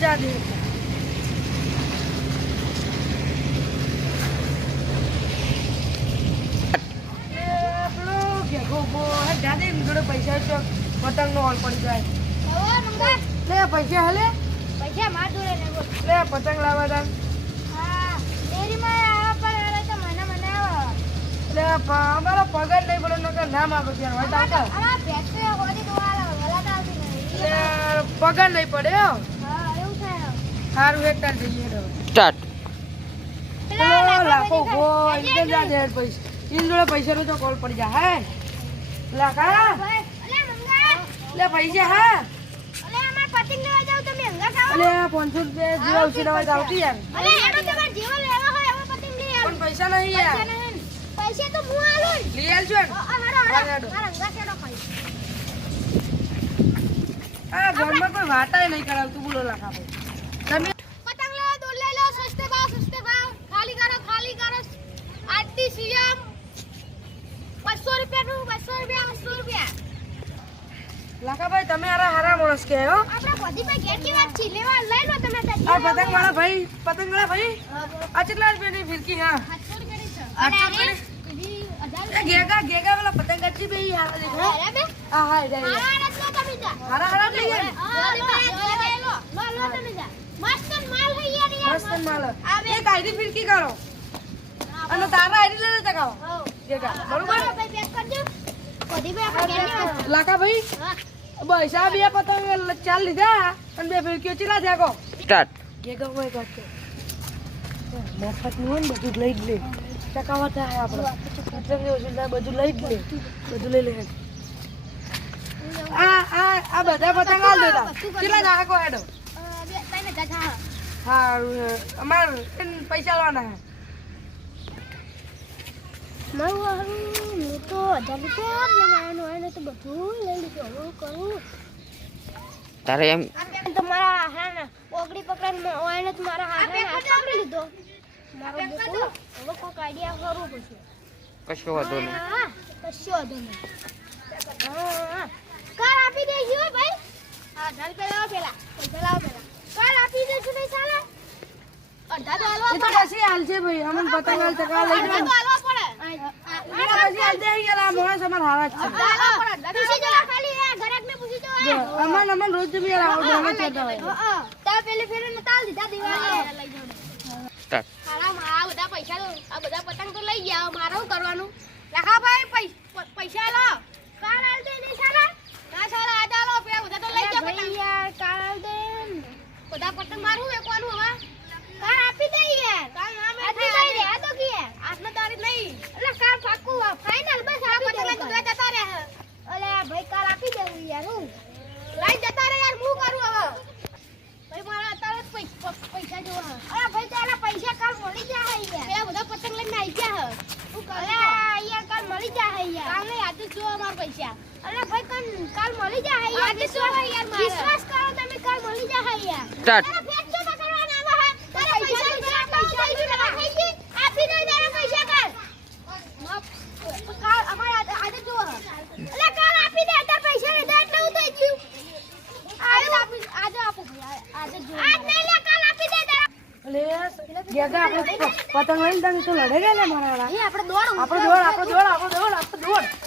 જા દે પૈસા પતંગ નો હોલ પડી જાય લે પૈસા હલે પૈસા માર જોડે ને બોલ લે પતંગ લાવવા તા હા ડેરીમાં આવા પર આવે તો મને આવો લે અમારો પગાર નહીં પડે નકર નામ આપો ત્યાં હોય તાકા આ ફેક્ટરી હોડી તો વાળા વેલા આવતી નહીં લે પગાર નહીં પડે હો હા એવું થાય સારું એક ટાઈમ જઈએ તો સ્ટાર્ટ લાખો ગો ઇન્જન જા દે પૈસા ઇન જોડે પૈસા નો તો કોલ પડી જા હે લાખા ભાઈ અલે મંગા લે પૈસા હા અલે અમાર પતંગ લેવા જાવ તમે હંગા ખાઓ અલે 500 રૂપિયા જીવા ઉછીના આવતી યાર અલે એનો તમાર જીવો લેવા હોય હવે પતંગ લઈ આવો પણ પૈસા નહીં યાર પૈસા તો હું આલું લઈ આવજો ને હાડો મારા હંગા છેડો ખાઈ આ ઘરમાં કોઈ વાટાય નહીં કરાવતું બોલો લાખા ભાઈ તમે પતંગ લેવા દોડ લઈ લો સસ્તે ભાવ ખાલી કરો આજથી સીએમ 200 રૂપિયા લાખાભાઈ તમે હારા માણસ કે હો આપડા પતિભાઈ ઘેર की વાત છે લેવા લઈ લો તમે આ પતંગ વાળા ભાઈ આ કેટલા રૂપિયાની ફિરકી હા 700 રૂપિયાની છે 800 ગેગા વાળા પતંગ अच्छी બે હારા દેખો હા હા જા હારા લઈ લો તમે જા મસ્ત માલ હે યાર મસ્ત માલ એક આઈડી ફિરકી કરો અને તારા આઈડી લઈ લેતા કાઓ ગેગા બરોબર ભાઈ પેક કરજો પતિભાઈ આપણે ઘેર ની વાત લાખા ભાઈ હા પૈસા બે પતંગ ચાલ લીધા અને બે ફિરકીઓ ચીલા થયા કો સ્ટાર્ટ ગેગા હોય કાઢતો મફત નું હોય ને બધું લઈ જ લે ટકાવા થાય આપણે પતંગ ઓછી થાય બધું લઈ જ લે બધું લઈ લે આ બધા પતંગ આલ દેતા કેટલા જાણે કો હેડો બે તને જા હા અમાર પૈસા લેવાના હે મારું હું તો 1000 રૂપિયા લેવાનો એને તો બધું લઈ લીધું હું કરું તારે એમ તમારા હાના ઓગડી પકડન ઓયને તમારા હાના હાથ પકડી લીધો મારો બેટો હવે કોક આઈડિયા કરું પછી કશો વાંધો નહીં હા કશો વાંધો નહીં હા કાર આપી દેજો ભાઈ હા 1000 રૂપિયા પેલા પૈસા લાવો પેલા કાર આપી દેજો નહીં ચાલે અડધા તો હાલવા એ તો પછી હાલ છે ભાઈ અમન પતંગ હાલ ટકા લઈ પડે જાવ હાલવા પડે પછી હાલ દે યાર આ મોણસ અમાર હારા જ છે હાલવા પડે પૂછી જો ખાલી એ ઘરાકને પૂછી જો અમન રોજ બી યાર આવો અમે ચડતા હોય તા પેલે ફેરે ન તાલ દીધા દિવાળી લઈ જાવ સ્ટાર્ટ હારા આ બધા પૈસા તો આ બધા પતંગ તો લઈ ગયા મારે શું કરવાનું લખા ભાઈ પૈસા લો કાલ આલ દે નહીં સાલા ના સાલા આ ચાલો પે બધા તો લઈ ગયા પતંગ યાર કાલ દે બધા પતંગ મારું વેકવાનું હવે કાલ આપી દે યાર કાલ ના મે આપી દે રે આ તો કી આજનો તારીખ નહીં એટલે કાલ પાક્કું ફાઇનલ બસ આ પતંગ લઈ તો જતા રહે અલે ભાઈ કાલ આપી દે યાર હું લઈ જતા રહે યાર હું કરું હવે ભાઈ મારા અત્યારે પૈસા જોવા અરે ભાઈ તારા પૈસા કાલ મળી જાય યાર પેલા બધા પતંગ લઈને આવી ગયા હું કરે યાર કાલ મળી જાય યાર કાલ નહીં આજે જો અમાર પૈસા અરે ભાઈ કાલ મળી જાય યાર આજે જો યાર મારા વિશ્વાસ કરો તમે કાલ મળી જાય યાર સ્ટાર્ટ તારા ફેક જો પકડવાના આવા હે તારા પૈસા થઈ ગઈ આપી દે તારા પૈસા કાલ કાલ અમાર આજે જો અરે કાલ આપી દે તારા પૈસા લીધા એટલે હું થઈ ગયું આજે આપો આજે જો આજ નહીં લે કાલ આપી દે તારા અલે ગેગા આપણે પતંગ લઈને તમે તો લડે ગયા ને મારા વાળા એ આપણે દોડ આપણે દોડ